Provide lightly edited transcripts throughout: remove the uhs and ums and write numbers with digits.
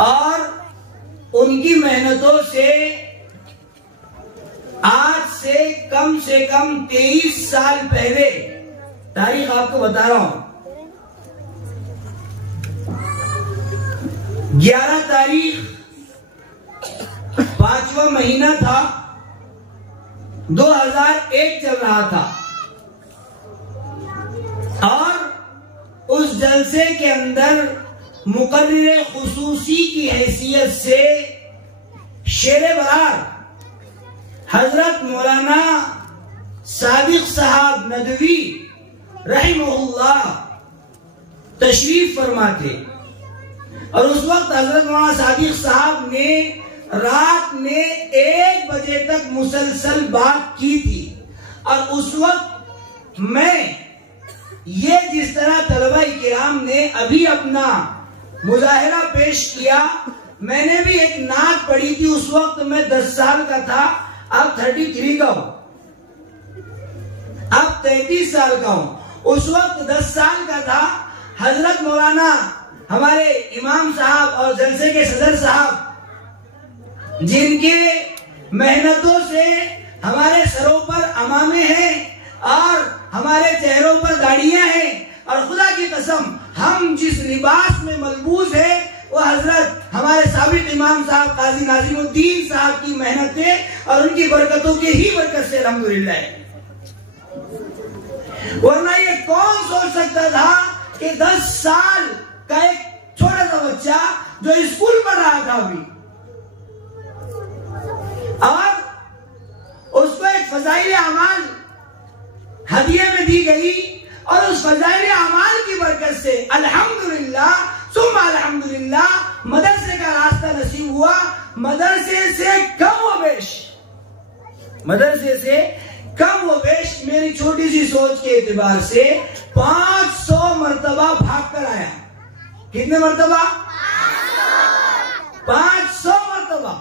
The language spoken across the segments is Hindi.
और उनकी मेहनतों से आज से कम 23 साल पहले, तारीख आपको बता रहा हूं, 11 तारीख 5वां महीना था, 2001 चल रहा था। और उस जलसे के अंदर मुकर्रिर खुसूसी की हैसियत से शेरे बरार हजरत मौलाना सादिक साहब नदवी रहमहुल्लाह तशरीफ फरमाते। और उस वक्त हजरत मौलाना सादिक साहब ने रात में 1 बजे तक मुसलसल बात की थी। और उस वक्त मैं ये जिस तरह तलबा किराम ने अभी अपना मुजाहिरा पेश किया, मैंने भी एक नात पढ़ी थी। उस वक्त मैं 10 साल का था, अब 33 का हूं, अब 33 साल का हूं। उस वक्त 10 साल का था। हजरत मौलाना हमारे इमाम साहब और जलसे के सदर साहब, जिनके मेहनतों से हमारे सरों पर अमामे हैं और हमारे चेहरों पर दाढ़ियां हैं, और खुदा की कसम हम जिस लिबास में मलबूस है वो हजरत हमारे साबिक इमाम साहब काजी नाज़िमुद्दीन साहब की मेहनतें और उनकी बरकतों की ही बरकत से अल्हम्दुलिल्लाह है। वरना ये कौन सोच सकता था कि 10 साल का एक छोटा सा बच्चा जो स्कूल पढ़ रहा था अभी, और उसको एक फजाइल अमाल हदिये में दी गई, और उस फजाइल अमाल की बरकत से अल्हम्दुलिल्लाह सुम्मा अल्हम्दुलिल्लाह मदरसे का रास्ता नसीब हुआ। मदरसे से कम व बेश मेरी छोटी सी सोच के एतबार से 500 मरतबा भाग कर आया। कितने मरतबा? 500 मरतबा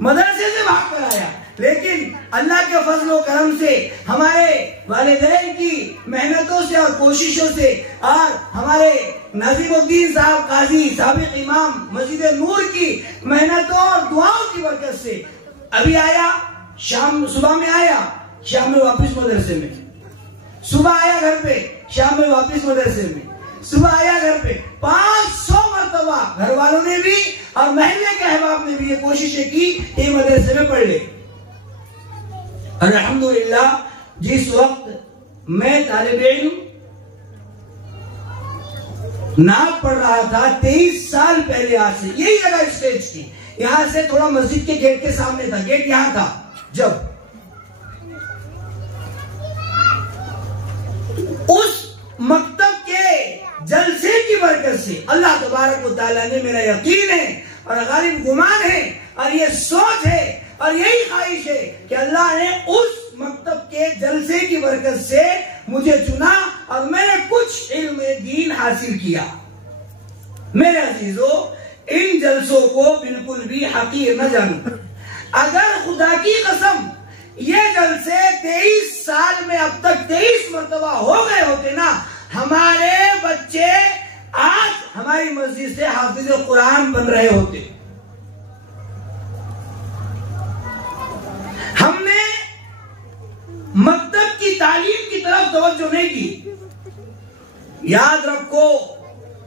मदरसे से भाग कर आया। लेकिन अल्लाह के फजल व करम से, हमारे वालिदैन की मेहनतों से और कोशिशों से, और हमारे नाज़िमुद्दीन साहब काजी साबिक इमाम मस्जिद नूर की मेहनतों और दुआओं की बरकत से अभी आया, सुबह में आया, शाम में वापस मदरसे में, सुबह आया घर पे, शाम में वापस मदरसे में, सुबह आया घर पे। 500 मरतबा घर वालों ने भी और महल्ले के अहबाब ने भी ये कोशिशें की कि मदरसे में पढ़ ले। अल्हम्दुलिल्लाह जिस वक्त मैं तालिबे इल्म नात पढ़ रहा था 23 साल पहले, आज से यही जगह स्टेज थी, यहां से थोड़ा मस्जिद के गेट के सामने था, गेट यहां था। जब उस मकतब के जलसे की बरकत से अल्लाह तबारक व तआला ने, मेरा यकीन है और गालिब गुमान है और ये सोच है और यही ख्वाहिश है कि अल्लाह ने उस मकतब के जलसे की बरकत से मुझे चुना और मैंने कुछ इल्म दीन हासिल किया। मेरे अजीजों, इन जलसों को बिल्कुल भी हकीर न जानो। अगर खुदा की कसम ये जलसे 23 साल में अब तक 23 मरतबा हो गए होते ना, हमारे बच्चे आज हमारी मस्जिद से हाफिज कुरान बन रहे होते। हमने मकतब की तालीम की तरफ तवज्जो नहीं की। याद रखो,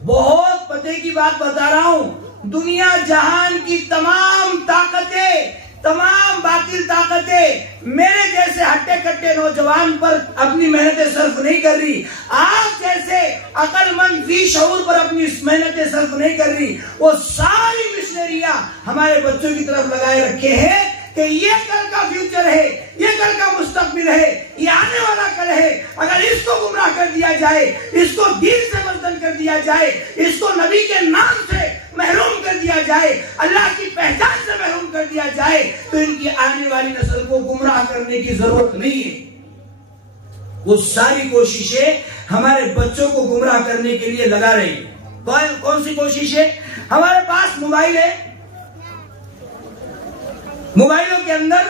बहुत पते की बात बता रहा हूं, दुनिया जहान की तमाम ताकतें, तमाम बातिल ताकतें मेरे जैसे हट्टे कट्टे नौजवान पर अपनी मेहनतें सर्फ नहीं कर रही, आप जैसे अकलमंद भी शऊर पर अपनी मेहनतें सर्फ नहीं कर रही। वो सारी मिशनरियां हमारे बच्चों की तरफ लगाए रखे हैं कि ये कल का फ्यूचर है, ये कल का मुस्तकबिल है, ये आने वाला कल है। अगर इसको गुमराह कर दिया जाए, इसको दीन से बर्तन कर दिया जाए, इसको नबी के नाम से महरूम कर दिया जाए, अल्लाह की पहचान से महरूम कर दिया जाए, तो इनकी आने वाली नस्ल को गुमराह करने की जरूरत नहीं है। वो सारी कोशिशें हमारे बच्चों को गुमराह करने के लिए लगा रही है। कौन सी कोशिशें? हमारे पास मोबाइल है, मोबाइलों के अंदर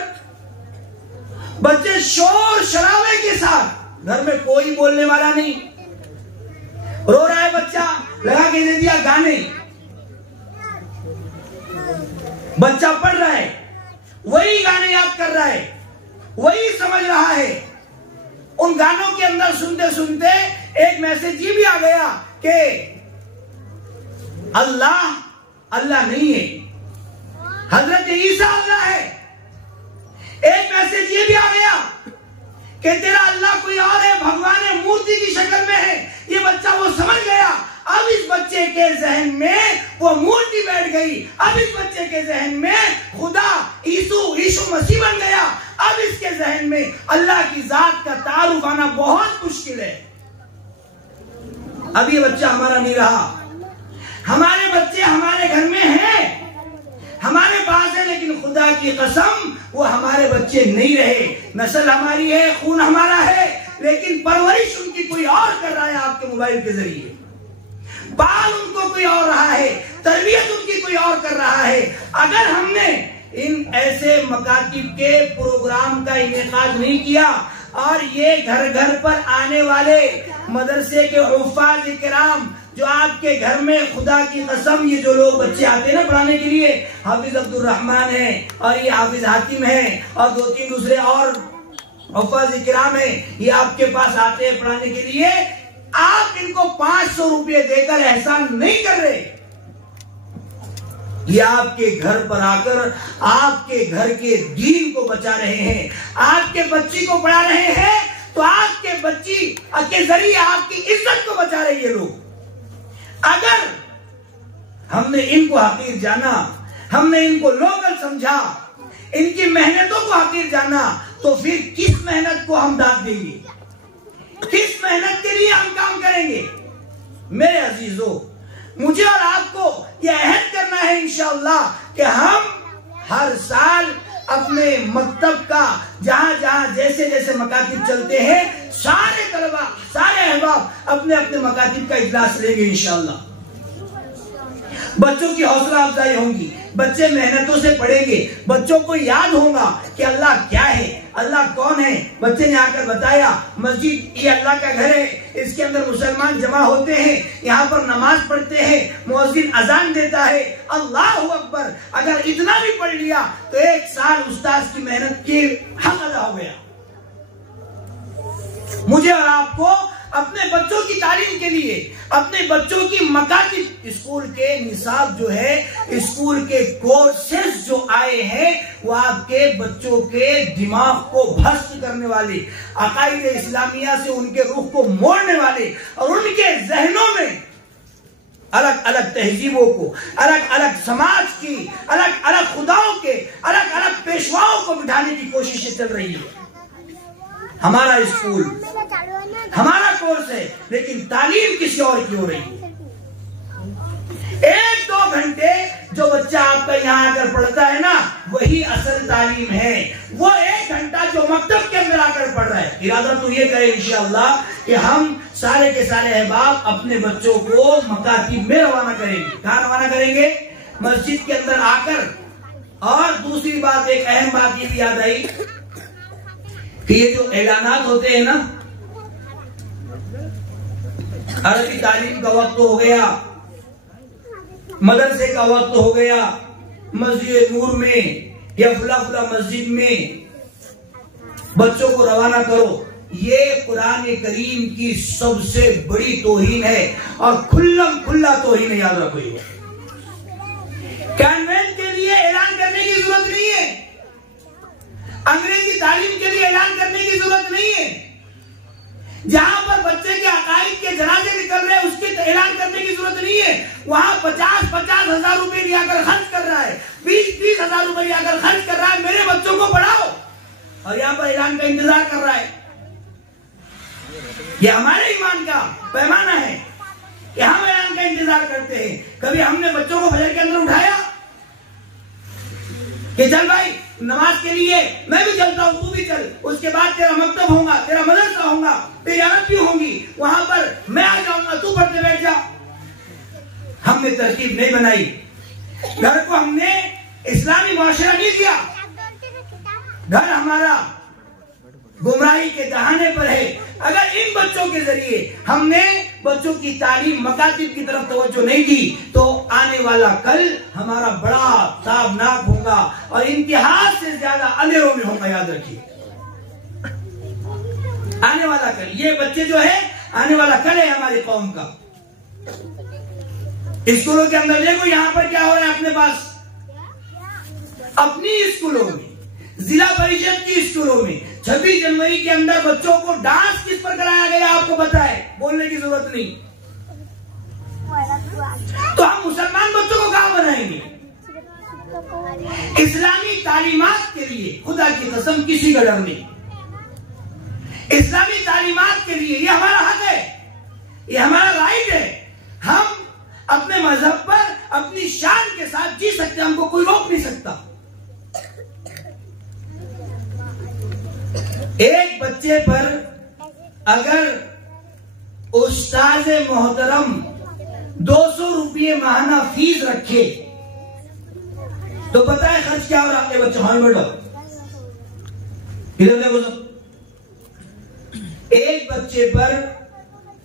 बच्चे शोर शराबे के साथ, घर में कोई बोलने वाला नहीं, रो रहा है बच्चा, लगा के दे दिया गाने, बच्चा पढ़ रहा है, वही गाने याद कर रहा है, वही समझ रहा है। उन गानों के अंदर सुनते सुनते एक मैसेज ये भी आ गया कि अल्लाह अल्लाह नहीं है, हजरत ईसा अल्लाह है। एक मैसेज ये भी आ गया कि तेरा अल्लाह कोई और है, भगवान है, मूर्ति की शक्ल में है। ये बच्चा वो समझ गया। अब इस बच्चे के जहन में वो मूर्ति बैठ गई। अब इस बच्चे के जहन में खुदा यीशु मसीह बन गया। अब इसके जहन में अल्लाह की जात का तारुफ आना बहुत मुश्किल है। अब ये बच्चा हमारा नहीं रहा। हमारे बच्चे हमारे घर में हैं, हमारे पास है, लेकिन खुदा की कसम वो हमारे बच्चे नहीं रहे। नस्ल हमारी है, खून हमारा है, लेकिन परवरिश उनकी कोई और कर रहा है आपके मोबाइल के जरिए। बाल उनको कोई और रहा है, तरबियत उनकी कोई और कर रहा है। अगर हमने इन ऐसे मकातिब के प्रोग्राम का इनेकाद नहीं किया और ये घर घर पर आने वाले मदरसे के हुफ्फाज इकराम जो आपके घर में, खुदा की कसम, ये जो लोग बच्चे आते हैं ना पढ़ाने के लिए, हाफिज अब्दुल रहमान है और ये हाफिज हातिम है और 2-3 दूसरे और हुफ्फाज इकराम है, ये आपके पास आते हैं पढ़ाने के लिए। आप इनको 500 रुपये देकर एहसान नहीं कर रहे। ये आपके घर पर आकर आपके घर के दीन को बचा रहे हैं, आपके बच्ची को पढ़ा रहे हैं, तो आपके बच्ची के जरिए आपकी इज्जत को बचा रहे हैं लोग। अगर हमने इनको हकीर जाना, हमने इनको लोकल समझा, इनकी मेहनतों को हकीर जाना, तो फिर किस मेहनत को हम दाद देंगे, किस मेहनत के लिए हम काम करेंगे। मेरे अजीजों, मुझे और आपको यह अहद करना है इंशाअल्लाह कि हम हर साल अपने मकतब का जहां जहां जैसे जैसे मकातिब चलते हैं, सारे तलबा, सारे अहबाब अपने अपने मकातिब का इजलास लेंगे इंशाअल्लाह। बच्चों की हौसला अफजाई होगी, बच्चे मेहनतों से पढ़ेंगे, बच्चों को याद होगा कि अल्लाह क्या है, अल्लाह कौन है। बच्चे ने आकर बताया मस्जिद ये अल्लाह का घर है, इसके अंदर मुसलमान जमा होते हैं, यहाँ पर नमाज पढ़ते हैं, मुअज्जिन अजान देता है, अल्लाहु अकबर। अगर इतना भी पढ़ लिया तो 1 साल उस्ताद की मेहनत की हक अदा हो गया। मुझे और आपको अपने बच्चों की तालीम के लिए, अपने बच्चों की मकातिब, स्कूल के निसाब जो है, स्कूल के कोर्सेज जो आए हैं, वो आपके बच्चों के दिमाग को भ्रष्ट करने वाले, अकायद इस्लामिया से उनके रुख को मोड़ने वाले और उनके जहनों में अलग अलग तहजीबों को, अलग अलग समाज की, अलग अलग खुदाओं के, अलग अलग पेशवाओं को बिठाने की कोशिशें चल रही है। हमारा स्कूल, हमारा कोर्स है, लेकिन तालीम किसी और की हो रही है। 1-2 घंटे जो बच्चा आपका यहाँ आकर पढ़ता है ना, वही असल तालीम है। वो 1 घंटा जो मकतब के अंदर आकर पढ़ रहा है। इरादा तो ये करे इंशाअल्लाह कि हम सारे के सारे अहबाब अपने बच्चों को मकातिब में रवाना करेंगे। कहाँ रवाना करेंगे? मस्जिद के अंदर आकर। और दूसरी बात, एक अहम बात ये भी याद आई कि ये जो ऐलानात होते हैं ना, अरबी तालीम का वक्त हो गया, मदरसे का वक्त हो गया, मस्जिद नूर में या फुला फुला मस्जिद में बच्चों को रवाना करो, ये कुरान करीम की सबसे बड़ी तौहीन है और खुल्लम खुल्ला तौहीन है। याद रखो, कॉन्वेंट के लिए ऐलान करने की जरूरत नहीं है, अंग्रेजी तालीम के लिए ऐलान करने की जरूरत नहीं है। जहां पर बच्चे के अकायद के जनाजे निकल रहे हैं, उसके ऐलान करने की जरूरत नहीं है। वहां 50-50 हजार रुपए लियाकर खर्च कर रहा है, 20-20 हजार रुपए लियाकर खर्च कर रहा है, मेरे बच्चों को पढ़ाओ, और यहां पर ऐलान का इंतजार कर रहा है। यह हमारे ईमान का पैमाना है कि हम ऐलान का इंतजार करते हैं। कभी हमने बच्चों को फजर के अंदर उठाया कि चल भाई नमाज के लिए मैं भी चलता हूं, तू भी चल, उसके बाद तेरा मकतब होगा, तेरा मदरसा होगा, तेरी आदत भी होगी, वहां पर मैं आ जाऊंगा, तू पढ़ते बैठ जा। हमने तरकीब नहीं बनाई, घर को हमने इस्लामी मुआशरा नहीं दिया। घर हमारा गुमराही के दहाने पर है। अगर इन बच्चों के जरिए हमने बच्चों की तालीम मकातिब की तरफ तवज्जो नहीं की तो आने वाला कल हमारा बड़ा ताबनाक होगा और इंतहा से ज्यादा अंधेरों में होगा। याद रखिए, आने वाला कल, ये बच्चे जो है आने वाला कल है हमारी कौम का। स्कूलों के अंदर देखो यहाँ पर क्या हो रहा है, अपने पास अपनी स्कूलों में, जिला परिषद की स्कूलों में 26 जनवरी के अंदर बच्चों को डांस किस पर कराया गया आपको पता है, बोलने की जरूरत नहीं। तो हम मुसलमान बच्चों को कहां बनाएंगे? इस्लामी तालीमात के लिए खुदा की कसम किसी का डर नहीं। इस्लामी तालीमात के लिए ये हमारा हक है, ये हमारा राइट है। हम अपने मजहब पर अपनी शान के साथ जी सकते हैं, हमको कोई रोक नहीं सकता। एक बच्चे पर अगर उस्ताद मोहतरम 200 रुपये माहाना फीस रखे तो पता है खर्च क्या हो रहा है? बच्चों हाँ बैठो, इधर देखो सब। एक बच्चे पर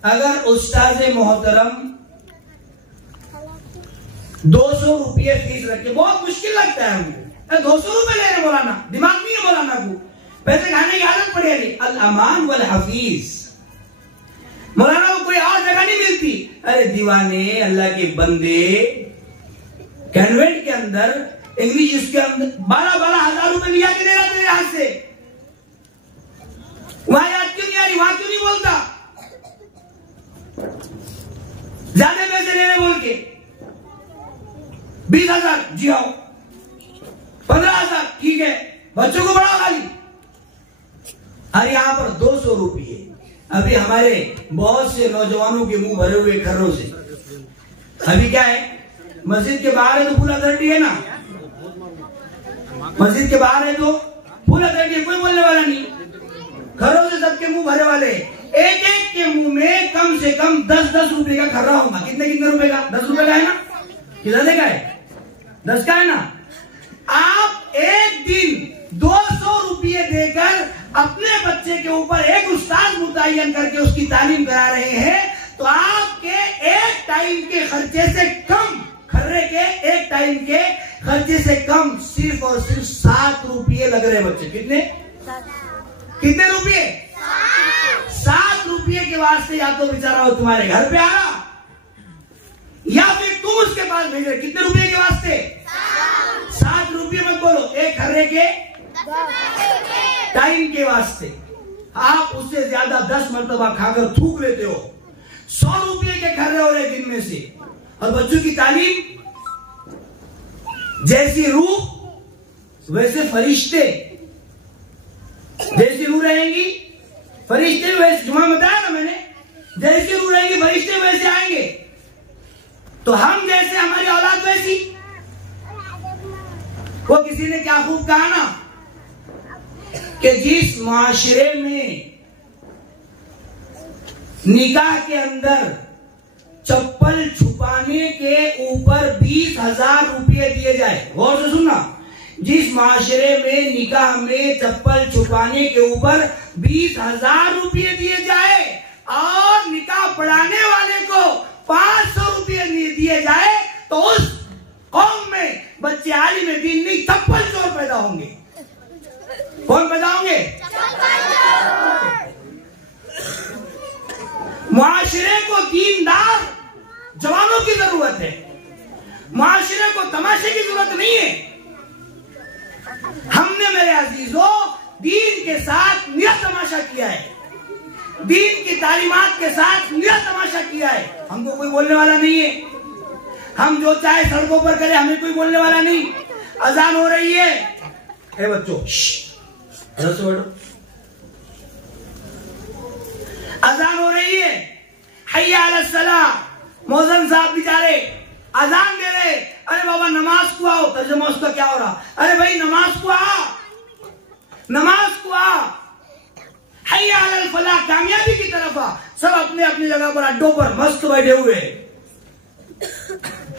अगर उस्ताद मोहतरम 200 रुपये फीस रखे, बहुत मुश्किल लगता है हमको। 200 रुपये ले रहे मौलाना, दिमाग नहीं है मौलाना को, पैसे खाने की आदत पड़ेगी। अल अमान वल हफीज, मौलाना को कोई और जगह नहीं मिलती। अरे दीवाने, अल्लाह के बंदे, कन्वेंट के अंदर इंग्लिश उसके अंदर 12-12 हजार रुपए लिया के दे रहा तेरे हाथ से, वहां याद क्यों नहीं आ रही, वहां क्यों नहीं बोलता? ज्यादा पैसे ले रहे बोल के 20,000 जी आओ, 15,000 ठीक है, बच्चों को बढ़ाओ खाली। और यहां पर 200 रुपये। अभी हमारे बहुत से नौजवानों के मुंह भरे हुए खर्रों से, अभी क्या है, मस्जिद के बाहर है तो फूला धरती है ना, मस्जिद के बाहर है तो फूला धरती, कोई बोलने वाला नहीं, खर्रों से सबके मुंह भरे वाले। एक एक के मुंह में कम से कम 10-10 रुपए का खर्रा होगा। कितने कितने रुपए का? 10 रुपए का है ना, कितने का है? 10 का है ना। आप एक दिन 200 रुपये देकर अपने बच्चे के ऊपर एक उस्ताद मुतय्यन करके उसकी तालीम करा रहे हैं, तो आपके एक टाइम के खर्चे से कम, खर्रे के एक टाइम के खर्चे से कम सिर्फ और सिर्फ 7 रुपये लग रहे बच्चे। कितने कितने रुपये? 7 रुपये के वास्ते या तो बेचारा वो तुम्हारे घर पे आ रहा या फिर तुम उसके पास भेज रहे। कितने रुपये के वास्ते? 7 रुपये मत बोलो, एक खर्रे के टाइम के वास्ते। आप उससे ज्यादा 10 मरतबा खाकर थूक लेते हो। 100 रुपये के खर्रे हो रहे दिन में से, और बच्चों की तालीम, जैसी रूह वैसे फरिश्ते, जैसी रूह रहेंगी फरिश्ते वैसे, जुमा बताया ना मैंने, जैसी रूह रहेंगी फरिश्ते वैसे आएंगे। तो हम जैसे, हमारी औलाद वैसी। वो किसी ने क्या खूब कहा ना कि जिस माशरे में निकाह के अंदर चप्पल छुपाने के ऊपर 20,000 रुपये दिए जाए, गौर से सुनना, जिस माशरे में निकाह में चप्पल छुपाने के ऊपर 20,000 रुपये दिए जाए और निकाह पढ़ाने वाले को 500 रुपये दिए जाए, तो उस कौम में बच्चे आलिम दीन नहीं चप्पल चोर पैदा होंगे। कौन पैदा होंगे? मुआशरे को दीनदार जवानों की जरूरत है, मुआशरे को तमाशे की जरूरत नहीं है। हमने मेरे अजीजों दीन के साथ नियत तमाशा किया है, दीन की तालीमात के साथ नियत तमाशा किया है। हमको कोई बोलने वाला नहीं है, हम जो चाहे सड़कों पर करें, हमें कोई बोलने वाला नहीं। अजान हो रही है, ए बच्चों अजान हो रही है, हय्या अलस सलाह, मौज़िन साहब बेचारे अजान दे रहे, अरे बाबा नमाज को आओ, तर्जुमा उसका क्या हो रहा, अरे भाई नमाज को आ, नमाज को आ, हय्या अलल फलाह, कामयाबी की तरफ आ। सब अपने अपनी जगह पर अड्डों पर मस्त बैठे हुए।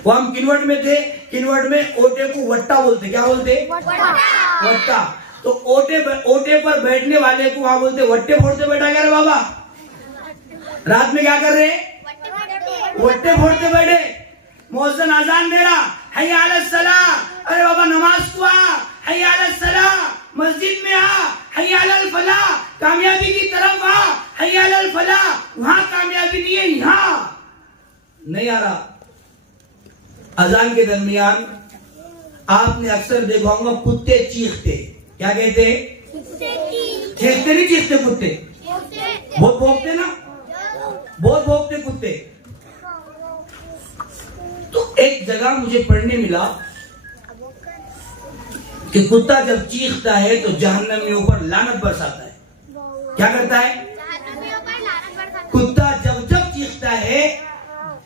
वो हम किन्वर्ट में थे, किन्वर्ट में ओटे को वट्टा बोलते, क्या बोलते? वट्टा। तो ओटे पर बैठने वाले को वहां बोलते वट्टे फोड़ते बैठा कर बाबा। रात में क्या कर रहे हैं? वट्टे फोड़ते बैठे, मुअज्जिन अजान दे रहा, हय्या अलस सलाह, अरे बाबा नमाज को आ, हय्या अलस सलाह, मस्जिद में आ, हय्या अलल फलाह, कामयाबी की तरफ आ, हय्या अलल फलाह। वहां कामयाबी नहीं है, यहाँ नहीं आ रहा। अजान के दरमियान आपने अक्सर देखा होगा कुत्ते चीखते, क्या कहते हैं? चीखते नहीं चीखते कुत्ते, बहुत भौंकते ना, बहुत भौंकते कुत्ते। तो एक जगह मुझे पढ़ने मिला कि कुत्ता जब चीखता है तो जहन्नमियों पर लानत बरसाता है। क्या करता है? कुत्ता जब जब चीखता है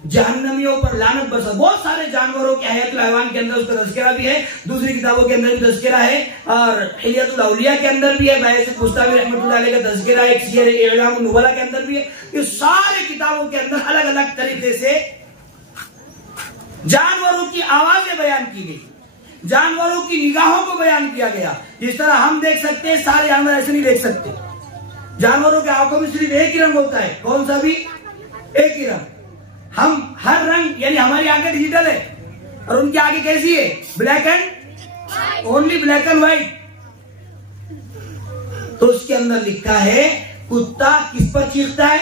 जहन्नमियों पर लानत बरसाता। बहुत सारे जानवरों के हयातुल हैवान के अंदर उसका तज़किरा भी है, दूसरी किताबों के अंदर भी तज़किरा है, और हिलियतुल औलिया के अंदर भी है, बायस मुस्तावी रहमतुल्लाह अलैह का तज़किरा है, सियर इलाम नुबला के अंदर भी है। ये सारे किताबों के अंदर अलग अलग तरीके से जानवरों की आवाजें बयान की गई, जानवरों की निगाहों को बयान किया गया। जिस तरह हम देख सकते हैं, सारे जानवर ऐसे नहीं देख सकते। जानवरों के आंखों में सिर्फ एक ही रंग होता है, कौन सा भी? एक ही रंग। हम हर रंग, यानी हमारी आंखें डिजिटल है और उनकी आंखें कैसी है? Black and only black and white. तो उसके अंदर लिखा है कुत्ता किस पर चीखता है?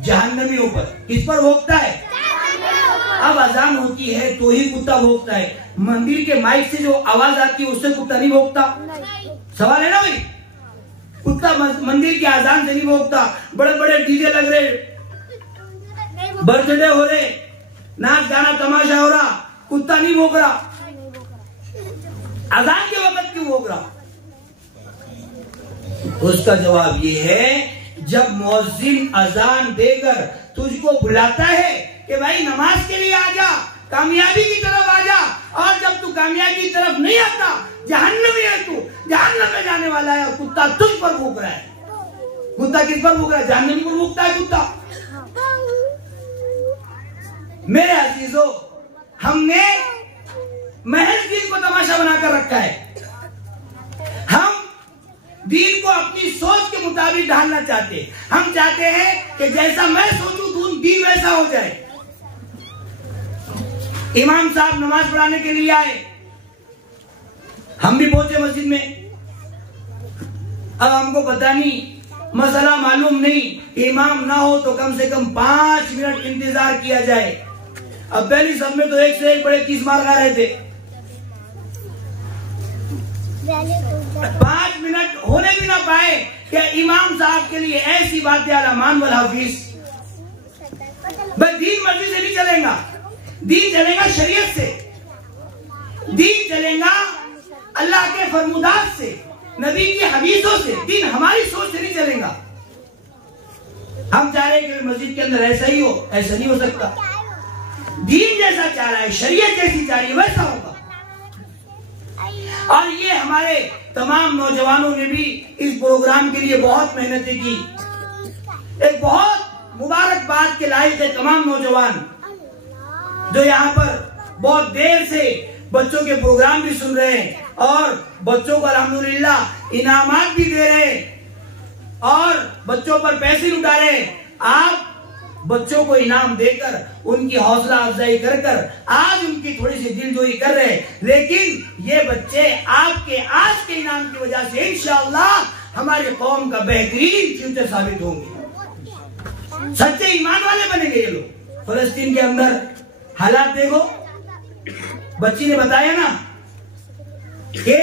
जहन्नमियों पर। किस पर भौंकता है? अब अजान होती है तो ही कुत्ता भौंकता है। मंदिर के माइक से जो आवाज आती है उससे कुत्ता नहीं भौंकता। सवाल है ना भाई? कुत्ता मंदिर की अजान से नहीं भौंकता। बड़े बड़े डीजे लग रहे, बर्थडे हो रहे, नाच गाना तमाशा हो रहा, कुत्ता नहीं भौंक रहा। अजान के वक्त क्यों भौंक रहा? उसका जवाब ये है, जब मुअज्जिन अजान देकर तुझको बुलाता है कि भाई नमाज के लिए आ जा, कामयाबी की तरफ आ जा, और जब तू कामयाबी की तरफ नहीं आता, जहन्नमी है तू, जहन्नम में जाने वाला है, और कुत्ता तुझ पर भूख रहा है। कुत्ता किस पर भूख रहा है? जहन्नमी पर भूखता है कुत्ता। मेरे अजीजों, हमने महज दीन को तमाशा बनाकर रखा है। हम दीन को अपनी सोच के मुताबिक ढालना चाहते हैं। हम चाहते हैं कि जैसा मैं सोचूं दीन वैसा हो जाए। इमाम साहब नमाज पढ़ाने के लिए आए, हम भी पहुंचे मस्जिद में। अब हमको पता नहीं, मसला मालूम नहीं, इमाम ना हो तो कम से कम 5 मिनट इंतजार किया जाए। अब पहली सब में तो एक से एक बड़े 30 मार खा रहे थे। 5 मिनट होने भी ना पाए कि इमाम साहब के लिए ऐसी बातें अल-अमान वल हफीज। दीन मर्जी से नहीं चलेगा, दीन चलेगा शरीयत से, दीन चलेगा अल्लाह के फरमुदात से, नबी की हदीसों से। दीन हमारी सोच से नहीं चलेगा। हम चाह रहे हैं कि मस्जिद के अंदर ऐसा ही हो, ऐसा नहीं हो सकता। दीन जैसा चाह रहा है, शरीयत जैसी चाह रही है, वैसा होगा। और ये हमारे तमाम नौजवानों ने भी इस प्रोग्राम के लिए बहुत मेहनतें की। एक बहुत मुबारक बात के लायक है तमाम नौजवान जो यहाँ पर बहुत देर से बच्चों के प्रोग्राम भी सुन रहे हैं, और बच्चों को अल्हम्दुलिल्लाह इनामात भी दे रहे हैं, और बच्चों पर पैसे लुटा रहे हैं। आप बच्चों को इनाम देकर उनकी हौसला अफजाई कर कर आज उनकी थोड़ी सी दिलजोई कर रहे हैं, लेकिन ये बच्चे आपके आज के इनाम की वजह से इंशाअल्लाह हमारी कौम का बेहतरीन फ्यूचर साबित होंगे। सच्चे ईमान वाले बनेंगे ये लोग। फलस्तीन के अंदर हालात देखो, बच्ची ने बताया ना कि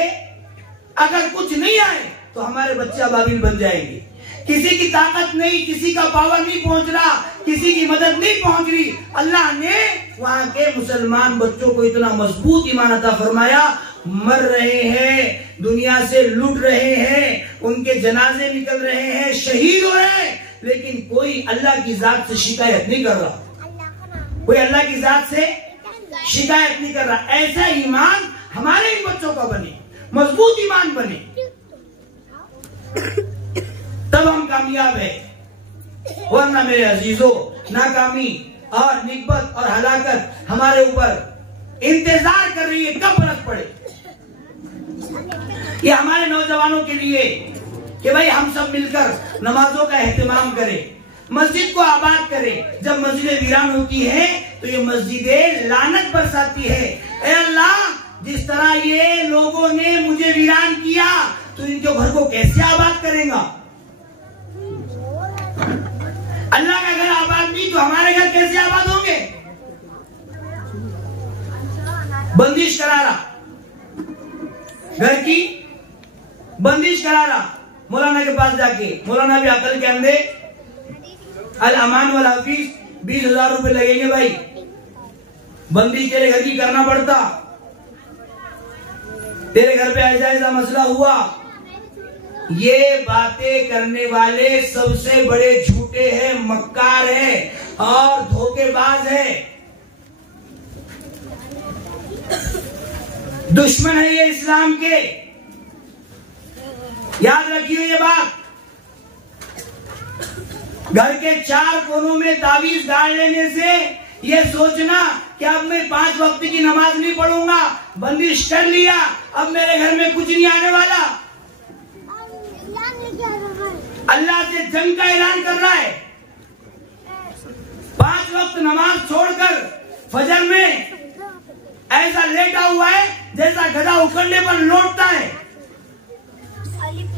अगर कुछ नहीं आए तो हमारे बच्चे अबाबिल बन जाएंगे। किसी की ताकत नहीं, किसी का पावर नहीं पहुंच रहा, किसी की मदद नहीं पहुंच रही। अल्लाह ने वहां के मुसलमान बच्चों को इतना मजबूत ईमान अता फरमाया, मर रहे हैं, दुनिया से लुट रहे हैं, उनके जनाजे निकल रहे हैं, शहीद हो रहे हैं, लेकिन कोई अल्लाह की जात से शिकायत नहीं कर रहा। कोई अल्लाह की जात से शिकायत नहीं कर रहा। ऐसा ईमान हमारे इन बच्चों का बने, मजबूत ईमान बने, तब हम कामयाब है। वरना मेरे अजीजों, नाकामी और निकबत और हलाकत हमारे ऊपर इंतजार कर रही है, कब फर्क पड़े। ये हमारे नौजवानों के लिए कि भाई हम सब मिलकर नमाजों का एहतमाम करें, मस्जिद को आबाद करे। जब मस्जिदें वीरान होती है तो ये मस्जिदें लानत बरसाती है। ऐ अल्लाह, जिस तरह ये लोगों ने मुझे वीरान किया तो इनके घर को कैसे आबाद करेगा? अल्लाह का घर आबाद नहीं तो हमारे घर कैसे आबाद होंगे? बंदिश करा रहा, घर की बंदिश करा रहा। मौलाना के पास जाके, मौलाना भी अकल के अंदे, अल अमान वाल हफीज, 20,000 रुपए लगेंगे भाई, बंदिश तेरे घर की करना पड़ता। तेरे घर पे ऐसा ऐसा मसला हुआ। ये बातें करने वाले सबसे बड़े झूठे हैं, मक्कार हैं और धोखेबाज हैं, दुश्मन है ये इस्लाम के। याद रखिए ये बात। घर के 4 कोनों में तावीज डाल लेने से ये सोचना कि अब मैं 5 वक्त की नमाज नहीं पढ़ूंगा, बंदिश कर लिया, अब मेरे घर में कुछ नहीं आने वाला। अल्लाह से जंग का ऐलान कर रहा है। 5 वक्त नमाज छोड़कर फजर में ऐसा लेटा हुआ है जैसा गधा उखड़ने पर लौटता है,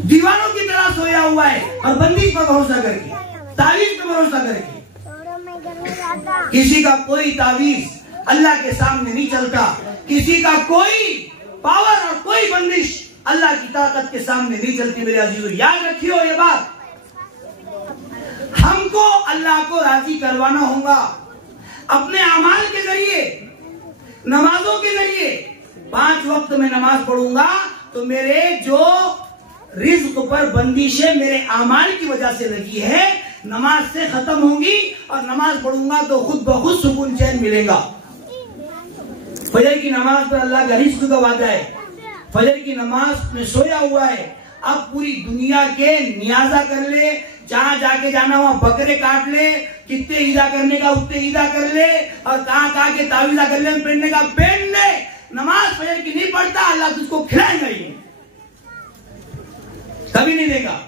दीवारों की तरह सोया हुआ है और बंदिश पर भरोसा करके, तावीज पर भरोसा करके। किसी का कोई तावीज अल्लाह के सामने नहीं चलता, किसी का कोई पावर और कोई बंदिश अल्लाह की ताकत के सामने नहीं चलती। मेरे अजीजों, याद रखियो ये बात। हमको अल्लाह को राजी करवाना होगा अपने अमाल के जरिए, नमाजों के जरिए। 5 वक्त में नमाज पढ़ूंगा तो मेरे जो रिज्क पर बंदिशें मेरे अमाल की वजह से लगी है, नमाज से खत्म होंगी और नमाज पढ़ूंगा तो खुद ब खुद सुकून चैन मिलेगा। फजर की नमाज पर अल्लाह का रिज्क का वादा है। फजर की नमाज में सोया हुआ है, अब पूरी दुनिया के नियाजा कर ले, जहां जाके जाना वहां बकरे काट ले, कितने ईदा करने का उतने ईदा कर ले, और कहां के तावीजा कर ले, पहनने का पहन ले। नमाज फजर की नहीं पढ़ता, अल्लाह तुझको खिलाएगा ही कभी नहीं देगा।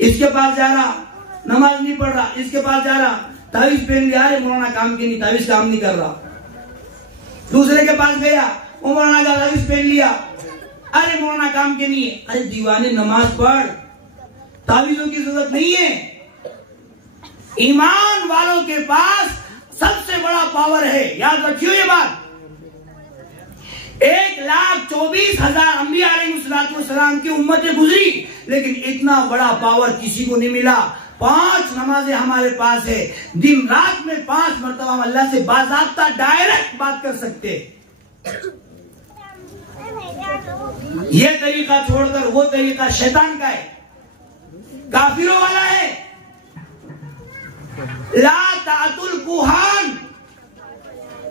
इसके पास जा रहा, नमाज नहीं पढ़ रहा, इसके पास जा रहा, तावीज पहन लिया, अरे मौलाना काम की नहीं, तावीज काम नहीं कर रहा। दूसरे के पास गया, वो मौलाना का तावीज पहन लिया, अरे मौलाना काम के नहीं है। अरे दीवाने, नमाज पढ़, तावीजों की जरूरत नहीं है। ईमान वालों के पास सबसे बड़ा पावर है, याद रखियो ये बात। 1,24,000 अंबिया अलैहिस्सलाम की उम्मतें गुजरी, लेकिन इतना बड़ा पावर किसी को नहीं मिला। 5 नमाजें हमारे पास है, दिन रात में 5 मरतबा हम अल्लाह से बाज़ाब्ता डायरेक्ट बात कर सकते। ये तरीका छोड़कर वो तरीका शैतान का है, काफिरों वाला है। ला तातुल कुहान,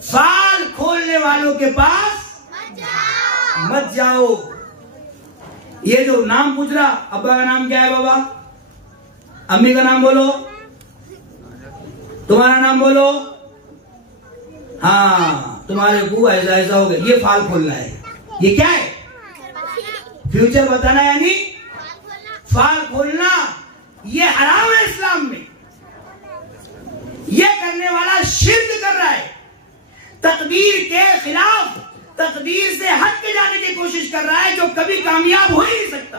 फाल खोलने वालों के पास मत जाओ। ये जो नाम पूछ रहा, अब्बा का नाम क्या है बाबा, अम्मी का नाम बोलो, तुम्हारा नाम बोलो, हाँ तुम्हारे को ऐसा ऐसा हो गया, ये फाल खोलना है। ये क्या है? फ्यूचर बताना, यानी फाल खोलना ये हराम है इस्लाम में। ये करने वाला शिर्क कर रहा है, तकदीर के खिलाफ, तकदीर से हट के जाने की कोशिश कर रहा है, जो कभी कामयाब हो ही नहीं सकता।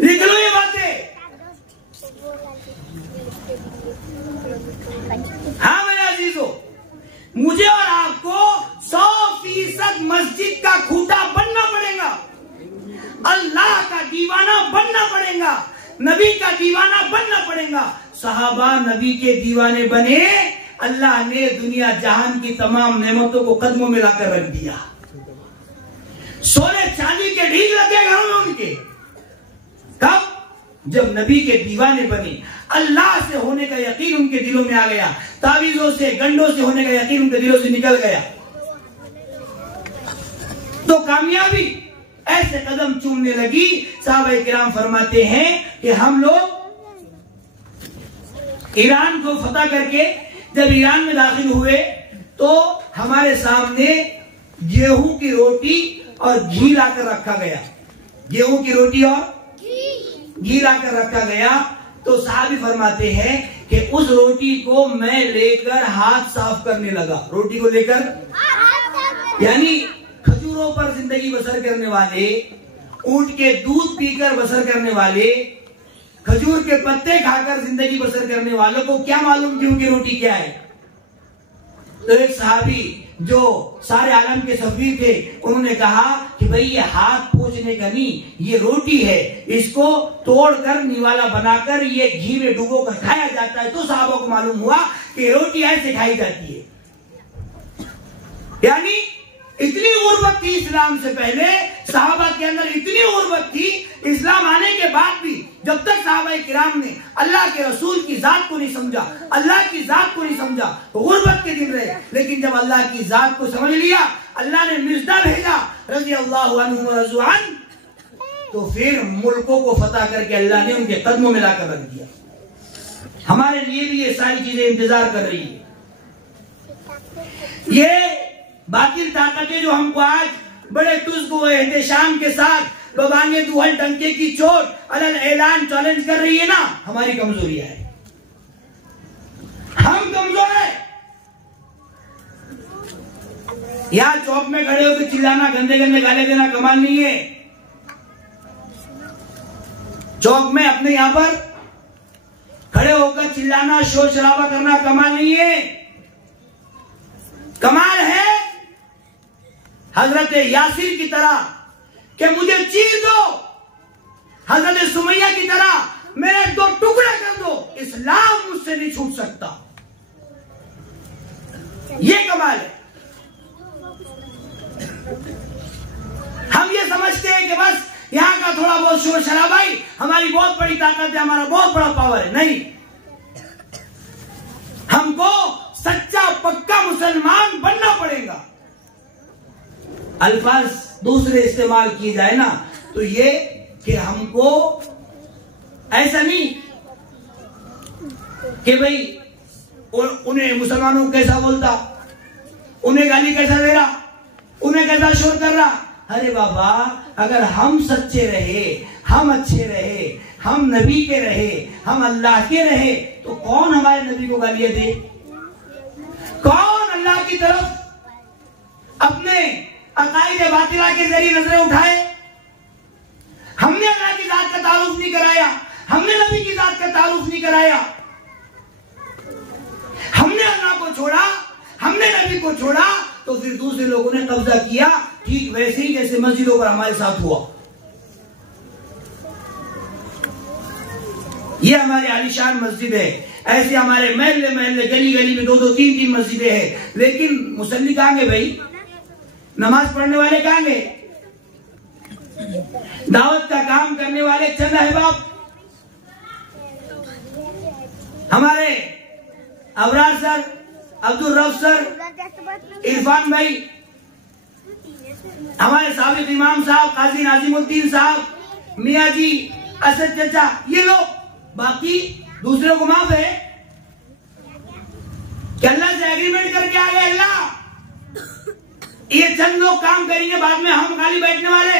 लिख लो ये बातें। हाँ मेरे अजीजों, मुझे और आपको 100% मस्जिद का खूंटा बनना पड़ेगा, अल्लाह का दीवाना बनना पड़ेगा, नबी का दीवाना बनना पड़ेगा। सहाबा नबी के दीवाने बने, अल्लाह ने दुनिया जहान की तमाम नेमतों को कदमों में लाकर रख दिया। सोने चांदी के ढील लगे घरों में उनके। कब? जब नबी के दीवाने बने, अल्लाह से होने का यकीन उनके दिलों में आ गया, तावीजों से, गंडों से होने का यकीन उनके दिलों से निकल गया, तो कामयाबी ऐसे कदम चूमने लगी। साहबे किराम फरमाते हैं कि हम लोग ईरान को फतह करके जब ईरान में दाखिल हुए तो हमारे सामने गेहूं की रोटी और घी लाकर रखा गया। गेहूं की रोटी और घी लाकर रखा गया तो साहबी फरमाते हैं कि उस रोटी को मैं लेकर हाथ साफ करने लगा। रोटी को लेकर, यानी खजूरों पर जिंदगी बसर करने वाले, ऊंट के दूध पीकर बसर करने वाले, खजूर के पत्ते खाकर जिंदगी बसर करने वालों को क्या मालूम कि उनकी रोटी क्या है। तो एक सहाबी जो सारे आलम के सफीर थे, उन्होंने कहा कि भाई ये हाथ पोंछने का नहीं, ये रोटी है, इसको तोड़कर निवाला बनाकर ये घी में डुबो कर खाया जाता है। तो साहबों को मालूम हुआ कि रोटी ऐसे खाई जाती है। यानी इतनी उर्वत थी इस्लाम से पहले, सहाबा के अंदर इतनी उर्वत थी। इस्लाम आने के बाद भी जब तक सहाबा किराम ने अल्लाह के रसूल की जात को नहीं समझा, अल्लाह की जात को नहीं समझा, तो गुर्बत के दिन रहे। लेकिन जब अल्लाह की जात को समझ लिया, अल्लाह ने मिर्जा भेजा रज़ी अल्लाहु अन्हु व रज़ू अन, तो फिर मुल्कों को फतह करके अल्लाह ने उनके कदमों में लाकर रख दिया। हमारे लिए भी ये सारी चीजें इंतजार कर रही है। ये बातिल ताकतें जो हमको आज बड़े तुज़्को एहतशाम के साथ बबांगे दुहल डंके की चोट अलल ऐलान चैलेंज कर रही है ना, हमारी कमजोरियां है। हम कमजोर है। यहां चौक में खड़े होकर चिल्लाना, गंदे गंदे गाले देना कमाल नहीं है। चौक में अपने यहां पर खड़े होकर चिल्लाना, शोर शराबा करना कमाल नहीं है। कमाल है हजरत यासीर की तरह कि मुझे चीर दो, हजरत सुमैया की तरह मेरे दो टुकड़े कर दो, इस्लाम मुझसे नहीं छूट सकता। ये कमाल है। हम ये समझते हैं कि बस यहां का थोड़ा बहुत शोर शराबा ही हमारी बहुत बड़ी ताकत है, हमारा बहुत बड़ा पावर है। नहीं, हमको सच्चा पक्का मुसलमान बनना पड़ेगा। अल्फाज दूसरे इस्तेमाल किए जाए ना, तो ये कि हमको ऐसा नहीं कि भाई उन्हें मुसलमानों को कैसा बोलता, उन्हें गाली कैसा दे रहा, उन्हें कैसा शोर कर रहा। अरे बाबा, अगर हम सच्चे रहे, हम अच्छे रहे, हम नबी के रहे, हम अल्लाह के रहे, तो कौन हमारे नबी को गालियां दे? कौन अल्लाह की तरफ अपने अकाईद बातिला के जरिए नजरें उठाए? हमने अल्लाह की जात का तारुफ नहीं कराया, हमने नबी की जात का तारुफ नहीं कराया। हमने अल्लाह को छोड़ा, हमने नबी को छोड़ा, तो फिर दूसरे लोगों ने कब्जा किया, ठीक वैसे ही जैसे मस्जिदों पर हमारे साथ हुआ। ये हमारी आलीशान मस्जिद है। ऐसे हमारे महल्ले महल्ले गली गली में दो दो तीन तीन मस्जिदें हैं, लेकिन मुसल्ली कहां गए भाई? नमाज पढ़ने वाले कहां गए? दावत का काम करने वाले चंद अहबाब, हमारे अबरार सर, अब्दुल रऊफ सर, इरफान भाई, हमारे साबिक इमाम साहब, काजी नाजिमुद्दीन साहब, मियाँ जी, असद चचा, ये लोग। बाकी दूसरों को माफ है कि अल्लाह से एग्रीमेंट करके आ गए, अल्लाह ये चंद लोग काम करेंगे, बाद में हम खाली बैठने वाले।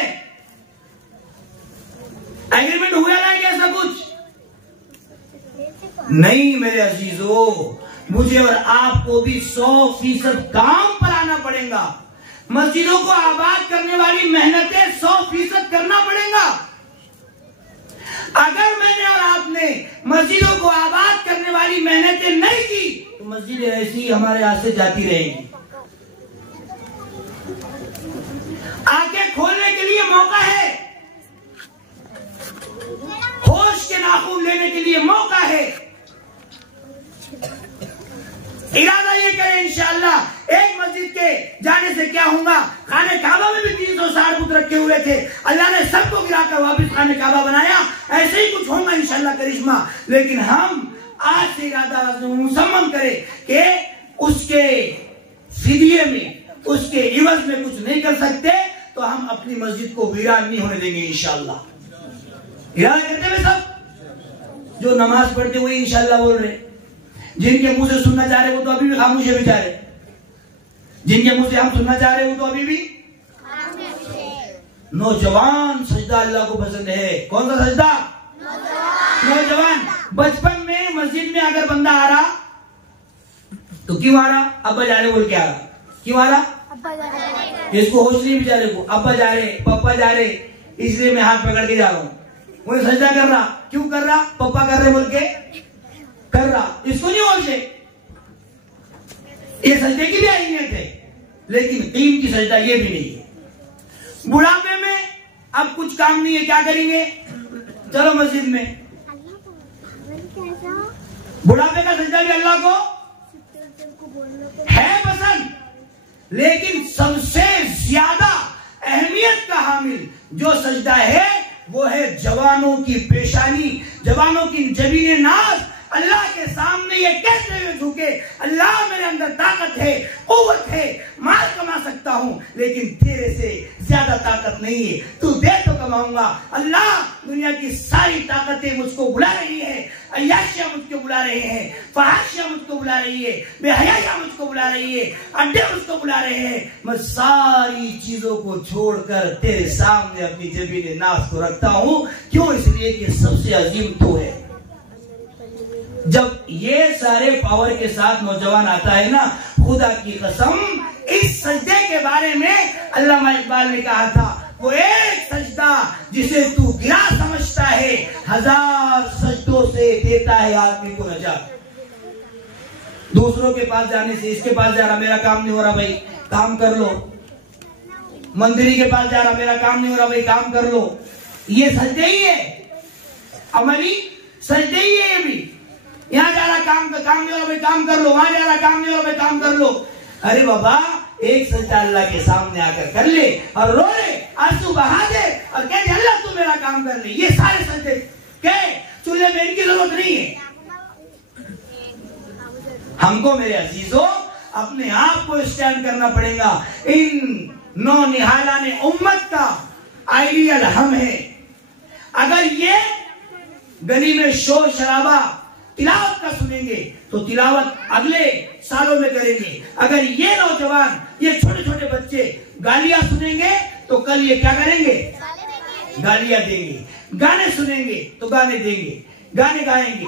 एग्रीमेंट हुआ ना क्या सब कुछ? नहीं मेरे अजीजों, मुझे और आपको भी 100% काम पर आना पड़ेगा। मस्जिदों को आबाद करने वाली मेहनतें 100% करना पड़ेगा। अगर मैंने और आपने मस्जिदों को आबाद करने वाली मेहनतें नहीं की, तो मस्जिदें ऐसी ही हमारे हाथ से जाती रहेंगी। आंखें खोलने के लिए मौका है, होश के नाखून लेने के लिए मौका है। इरादा ये करें इंशाअल्लाह। एक मस्जिद के जाने से क्या होगा? खाने काबा में भी 360 बुत रखे हुए थे, अल्लाह ने सबको गिराकर वापिस खाने काबा बनाया। ऐसे ही कुछ होगा इंशाअल्लाह करिश्मा। लेकिन हम आज से इरादा मुसम्मम करें कि उसके फिदिये में, उसके इवज में कुछ नहीं कर सकते, तो हम अपनी मस्जिद को वीरान नहीं होने देंगे इंशाअल्लाह। इरादा करते हुए सब जो नमाज पढ़ते हुए इंशाअल्लाह बोल रहे, जिनके मुंह से सुनना चाह रहे वो तो अभी भी खामोश है बेचारे, जिनके मुंह से हम सुनना चाह रहे वो तो अभी भी। नौजवान सजदा अल्लाह को पसंद है। कौन सा सजदा? नौजवान बचपन में मस्जिद में अगर बंदा आ रहा तो क्यों आ रहा? अब्बा जा रहे बोल के आ रहा। क्यों आ रहा? इसको होश नहीं बेचारे को, अब्बा जा रहे, पापा जा रहे, इसलिए मैं हाथ पकड़ के जा रहा हूँ। वो सजदा कर रहा, क्यों कर रहा? पापा कर रहे बोल के कर रहा, इसको नहीं होश है। ये सजदे की भी अहमियत है, लेकिन कीमती सजदा ये भी नहीं है। बुढ़ापे में अब कुछ काम नहीं है, क्या करेंगे? चलो मस्जिद में। बुढ़ापे का सजदा भी अल्लाह को है पसंद, लेकिन सबसे ज्यादा अहमियत का हामिल जो सजदा है वो है जवानों की पेशानी, जवानों की जबीने नाज। अल्लाह के सामने ये कहते हुए झुके, अल्लाह मेरे अंदर ताकत है, कुव्वत है, माल कमा सकता हूं, लेकिन तेरे से ज्यादा ताकत नहीं है, तू दे तो कमाऊंगा। अल्लाह दुनिया की सारी ताकतें मुझको बुला रही है, अय्याशियां मुझको बुला रहे हैं, फहाशियां मुझको बुला रही है, बेहयाइयां मुझको बुला रही है, अड्डे मुझको बुला रहे हैं। मैं सारी चीजों को छोड़कर तेरे सामने अपनी जबीने नाज को रखता हूं। क्यों? इसलिए कि सबसे अजीम तू है। जब ये सारे पावर के साथ नौजवान आता है ना, खुदा की कसम इस सजदे के बारे में अल्लामा इकबाल ने कहा था, वो एक सजदा जिसे तू गिरा समझता है, 1000 सजदों से देता है आदमी को नजात। दूसरों के पास जाने से, इसके पास जा रहा मेरा काम नहीं हो रहा भाई काम कर लो, मंदिरी के पास जा रहा मेरा काम नहीं हो रहा भाई काम कर लो, ये सजदे ही है, अमली सजदे ही है। ये भी यहाँ जा रहा काम नहीं हो रहा भाई काम कर लो, वहां जा रहा काम नहीं हो रहा भाई काम कर लो। अरे बाबा एक सजदा अल्लाह के सामने आकर कर ले और रो ले, आंसू बहा दे और कह दे अल्लाह तू मेरा काम कर ले। ये सारे सजदे के चूल्हे में इनकी जरूरत नहीं है। हमको मेरे अजीजों अपने आप को स्टैंड करना पड़ेगा। इन नौ निहाला ने उम्मत का आइडियल हम है। अगर ये गली में शोर शराबा तिलावत का सुनेंगे तो तिलावत अगले सालों में करेंगे। अगर ये नौजवान, ये छोटे छोटे बच्चे गालियां सुनेंगे तो कल ये क्या करेंगे? गालियां देंगे। गाने सुनेंगे तो गाने देंगे, गाने गाएंगे।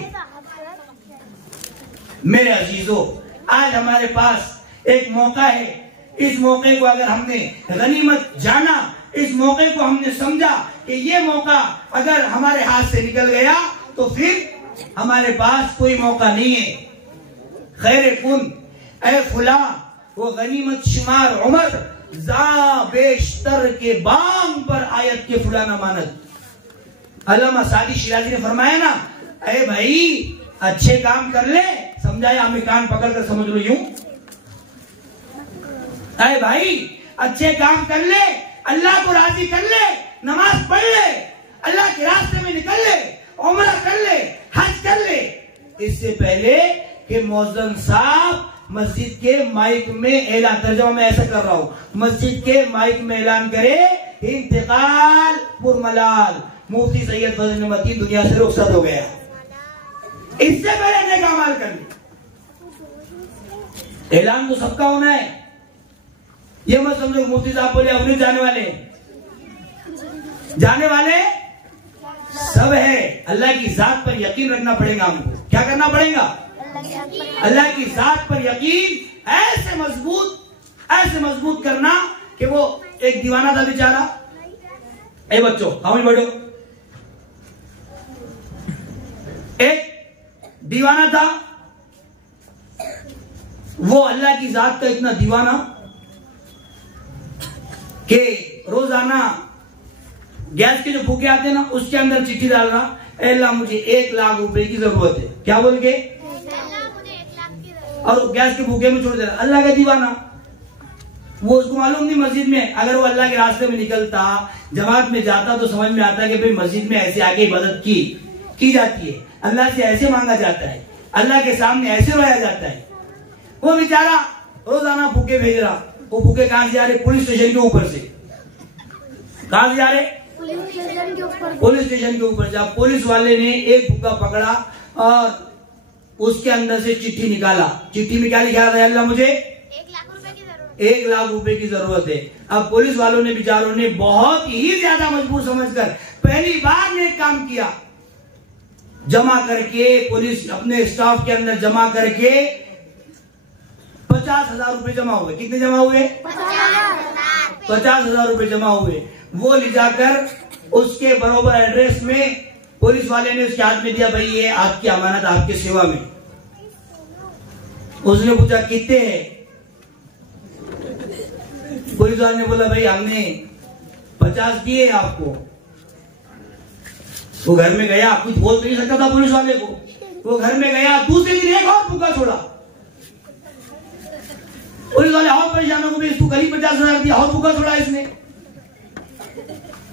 मेरे अजीजों आज हमारे पास एक मौका है। इस मौके को अगर हमने गनीमत जाना, इस मौके को हमने समझा कि ये मौका अगर हमारे हाथ से निकल गया तो फिर हमारे पास कोई मौका नहीं है। खैर कुन ऐ फुला वो गनीमत शुमार उमर जा बेशतर के बाम पर आयत के फुलाना मानत। अल्लामा सादी शिराजी ने फरमाया ना, ऐ भाई अच्छे काम कर ले, समझाया हमें कान पकड़ कर समझ लो यूं, ऐ भाई अच्छे काम कर ले, अल्लाह को राजी कर ले, नमाज पढ़ ले, अल्लाह के रास्ते में निकल ले, उम्रा कर ले, हज कर ले। इससे पहले कि मौज़न साहब मस्जिद के माइक में ऐलान, तर्जुमा में ऐसा कर रहा हूं, मस्जिद के माइक में ऐलान करे इंतकाल पुरमलाल, मुफ्ती सैयद फजल मतीन दुनिया से रुखसत हो गया। इससे पहले नेक अमाल कर ले। ऐलान तो सबका होना है। ये मत समझो मुफ्ती साहब बोले अब नहीं जाने वाले, जाने वाले सब है। अल्लाह की जात पर यकीन रखना पड़ेगा हमको। क्या करना पड़ेगा? अल्लाह की जात पर यकीन ऐसे मजबूत करना कि वो एक दीवाना था बेचारा। ए बच्चों खाओ बैठो। एक दीवाना था, वो अल्लाह की जात का इतना दीवाना कि रोजाना गैस के जो फूके आते हैं ना उसके अंदर चिट्ठी डालना, अल्लाह मुझे 1 लाख रुपए की जरूरत है। क्या बोल के? और गैस के फूके में छोड़ देना। अल्लाह का दीवाना, वो उसको मालूम नहीं मस्जिद में अगर वो अल्लाह के रास्ते में निकलता, जमात में जाता तो समझ में आता कि भाई मस्जिद में ऐसे आके इबादत की जाती है, अल्लाह से ऐसे मांगा जाता है, अल्लाह के सामने ऐसे रोया जाता है। वो बेचारा रोजाना फूके भेज रहा। वो फूके कहां से जा रहे? पुलिस स्टेशन के ऊपर से। कहां से जा रहे? पुलिस स्टेशन के ऊपर। जब पुलिस वाले ने एक फुक्का पकड़ा और उसके अंदर से चिट्ठी निकाला। चिट्ठी में क्या लिखा था? अल्लाह मुझे 1 लाख रुपए की जरूरत है। अब पुलिस वालों ने, बेचारों ने बहुत ही ज्यादा मजबूर समझकर पहली बार ने काम किया। जमा करके, पुलिस अपने स्टाफ के अंदर जमा करके 50,000 रुपए जमा हुए। कितने जमा हुए? 50,000 रुपए जमा हुए। वो ले जाकर उसके बरोबर एड्रेस में पुलिस वाले ने उसके हाथ में दिया, भाई ये आपकी अमानत, आपकी सेवा में। उसने पूछा कितने हैं? पुलिस वाले ने बोला भाई हमने 50 दिए आपको। वो घर में गया, कुछ बोल नहीं सकता था पुलिस वाले को। वो घर में गया, दूसरे दिन एक और भूखा छोड़ा। पुलिस वाले और परेशान हो गए, इसको करीब 50,000 दिया, और भूखा छोड़ा इसने।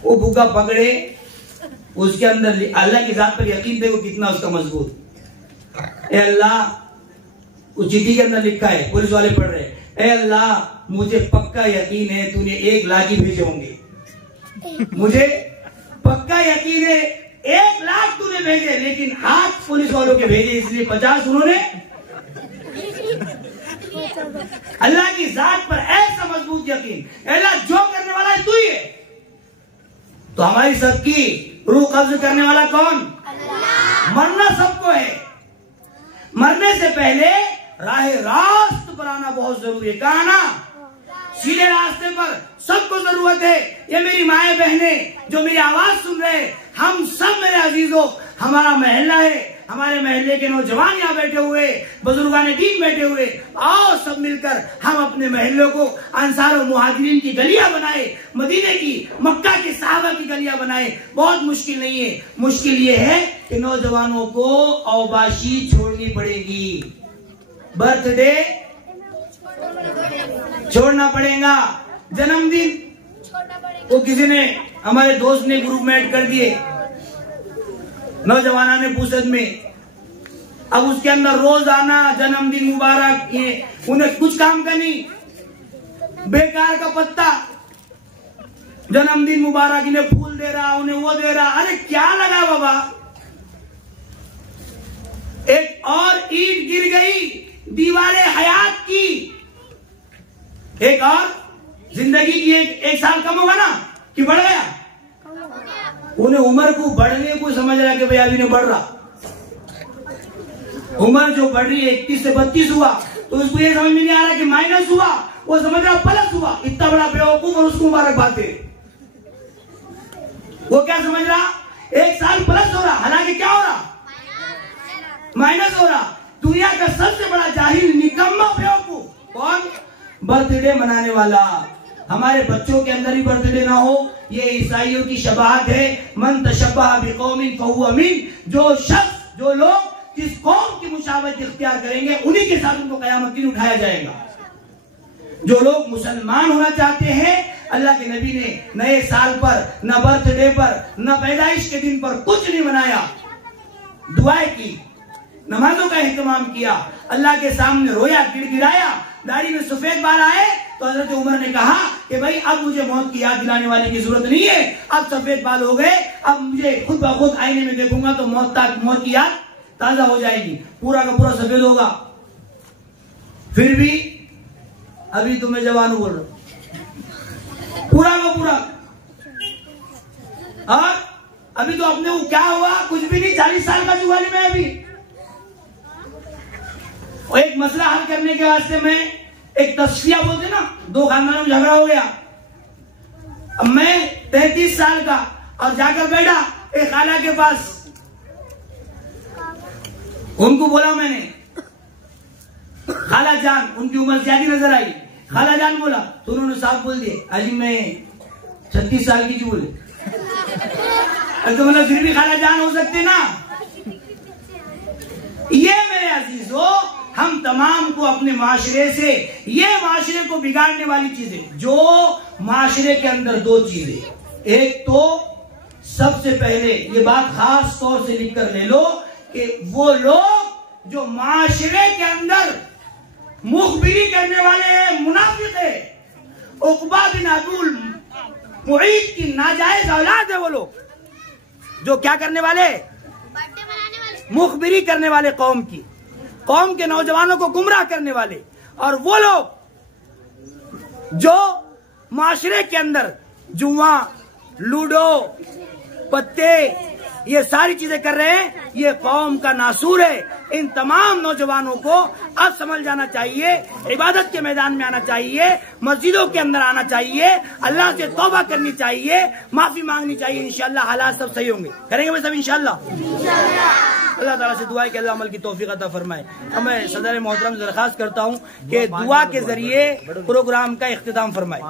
वो भूखा पकड़े, उसके अंदर अल्लाह की जात पर यकीन देखो कितना उसका मजबूत। ए अल्लाह, उस चिट्ठी के अंदर लिखा है, पुलिस वाले पढ़ रहे, ए अल्लाह मुझे पक्का यकीन है तूने 1 लाख ही भेजे होंगे। मुझे पक्का यकीन है 1 लाख तूने भेजे, लेकिन हाथ पुलिस वालों के भेजे, इसलिए 50 उन्होंने। अल्लाह की जात पर ऐसा मजबूत यकीन, अल्लाह जो करने वाला है तू ही है। तो हमारी सबकी रूह कब्ज करने वाला कौन? अल्लाह। मरना सबको है, मरने से पहले राह रास्त पर आना बहुत जरूरी है। कहा ना, सीधे रास्ते पर सबको जरूरत है। ये मेरी माए बहने जो मेरी आवाज सुन रहे, हम सब मेरे अजीजों, हमारा महल्ला है, हमारे महल्ले के नौजवान यहाँ बैठे हुए, बुजुर्गान दीन बैठे हुए, आओ सब मिलकर हम अपने महल्लों को अंसार और मुहाजिरीन की गलियां बनाए, मदीने की, मक्का की साहबा की गलियां बनाए। बहुत मुश्किल नहीं है, मुश्किल ये है कि नौजवानों को औबाशी छोड़नी पड़ेगी, बर्थडे छोड़ना पड़ेगा, जन्मदिन। वो किसी ने, हमारे दोस्त ने ग्रुप में ऐड कर दिए नौजवाना ने फुर्सत में। अब उसके अंदर रोजाना जन्मदिन मुबारक, ये उन्हें कुछ काम का नहीं, बेकार का पत्ता, जन्मदिन मुबारक, इन्हें फूल दे रहा, उन्हें वो दे रहा। अरे क्या लगा बाबा, एक और ईंट गिर गई दीवारे हयात की, एक और जिंदगी की एक साल कम होगा ना कि बढ़ गया। उन्हें उम्र को बढ़ने को समझ रहा कि भाई अभी ने बढ़ रहा, उम्र जो बढ़ रही है 31 से 32 हुआ, तो उसको ये समझ में नहीं आ रहा कि माइनस हुआ, वो समझ रहा प्लस हुआ। इतना बड़ा बेवकूफ, और उसको मुबारकबाद दे। वो क्या समझ रहा, 1 साल प्लस हो रहा, हालांकि क्या हो रहा, माइनस हो रहा। दुनिया का सबसे बड़ा जाहिल, निकम्मा बेवकूफ कौन? बर्थडे मनाने वाला। हमारे बच्चों के अंदर ही बर्थडे ना हो, ये ईसाइयों की शबाहत है। मन तशब्बह बिकौमिन फहुवा मिन। जो शख्स, जो लोग जिस कौम की मुशाबहत इख्तियार करेंगे, उन्हीं के साथ उनको कयामत दिन उठाया जाएगा। जो लोग मुसलमान होना चाहते हैं, अल्लाह के नबी ने नए साल पर, न बर्थडे पर, न पैदाइश के दिन पर कुछ नहीं मनाया। दुआएं की, नमाजों का एहतमाम किया, अल्लाह के सामने रोया, गिड़गिड़ाया। दाढ़ी में सफेद बाल आए तो हजरत उमर ने कहा कि भाई अब मुझे मौत की याद दिलाने वाले की जरूरत नहीं है, अब सफेद बाल हो गए, अब मुझे खुद ब खुद आईने में देखूंगा तो मौत की याद ताजा हो जाएगी, पूरा का पूरा सफेद होगा। फिर भी अभी तुम्हें जवान बोल रहा, पूरा का पूरा। और अभी तो अपने को क्या हुआ, कुछ भी नहीं, 40 साल का जुवानी में अभी। और एक मसला हल करने के वास्ते में एक तस्फिया बोलते ना, 2 खानदानों में झगड़ा हो गया। अब मैं 33 साल का और जाकर बैठा एक खाला के पास, उनको बोला मैंने, खाला जान, उनकी उम्र ज्यादा नजर आई, खाला जान बोला तो उन्होंने साफ बोल दिए, अजी मैं 36 साल की थी बोले। तो मतलब फिर भी खाला जान हो सकते ना। ये मेरे अजीजों, हम तमाम को अपने माशरे से, ये माशरे को बिगाड़ने वाली चीजें, जो माशरे के अंदर 2 चीजें, एक तो सबसे पहले ये बात खास तौर से लिख कर ले लो कि वो लोग जो माशरे के अंदर मुखबिरी करने वाले हैं, मुनाफिक है, उकबा बिन अबुल मुईद की नाजायज औलाद है। वो लोग जो क्या करने वाले, मुखबिरी करने वाले, कौम के नौजवानों को गुमराह करने वाले। और वो लोग जो माशरे के अंदर जुआ, लूडो, पत्ते, ये सारी चीजें कर रहे हैं, ये कौम का नासूर है। इन तमाम नौजवानों को अब समझ जाना चाहिए, इबादत के मैदान में आना चाहिए, मस्जिदों के अंदर आना चाहिए, अल्लाह से तौबा करनी चाहिए, माफी मांगनी चाहिए। इंशाअल्लाह हालात सब सही होंगे। करेंगे भाई सब इंशाअल्लाह। अल्लाह ताला से दुआ है कि अल्लाह अमल की तौफीक अता फरमाए। अब मैं सदर मोहतरम से दरखास्त करता हूँ कि दुआ के जरिए प्रोग्राम का इख्तिताम फरमाए।